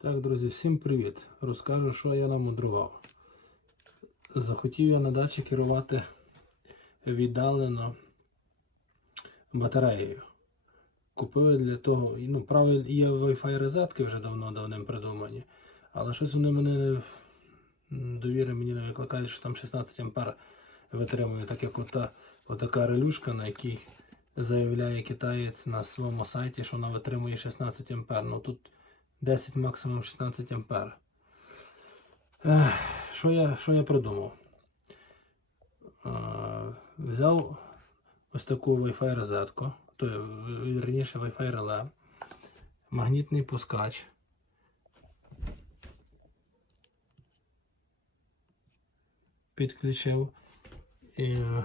Так, друзі, всім привіт! Розкажу, що я намудрував. Захотів я на дачі керувати віддалено батареєю. Купив для того, ну, правильно, є Wi-Fi розетки вже давно давним придумані, але щось вони мене не довіри мені не викликають, що там 16 ампер витримує, так як ота, отака релюшка, на якій заявляє китаєць на своєму сайті, що вона витримує 16 ампер. Ну тут 10 максимум 16 ампер. Що я, що я придумав? Е, взяв ось таку Wi-Fi розетку, то є, Wi-Fi реле, магнітний пускач. Підключив. І, е,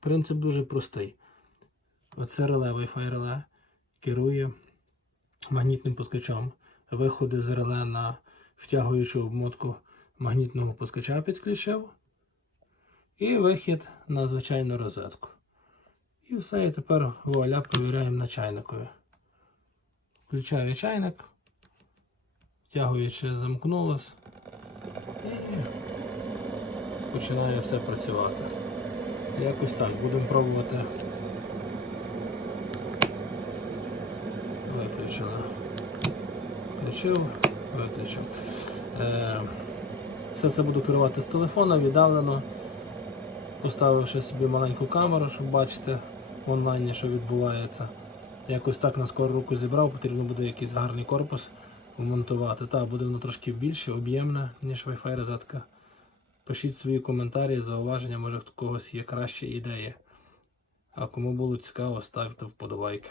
принцип дуже простий. Оце реле, Wi-Fi реле керує магнітним пускачом. Виходи з реле на втягуючу обмотку магнітного пускача підключив. І вихід на звичайну розетку. І все, і тепер вуаля провіряємо на чайникові. Включаю чайник, втягуючи замкнулось. І починає все працювати. Якось так, будемо пробувати. Виключили. Включив, виключив. Е, все це буду керувати з телефона, віддалено. Поставивши собі маленьку камеру, щоб бачити в онлайні, що відбувається. Якось так на скору руку зібрав, потрібно буде якийсь гарний корпус вмонтувати. Так, буде воно трошки більше, об'ємне, ніж Wi-Fi розетка. Пишіть свої коментарі, зауваження, може в когось є кращі ідеї. А кому було цікаво, ставте вподобайки.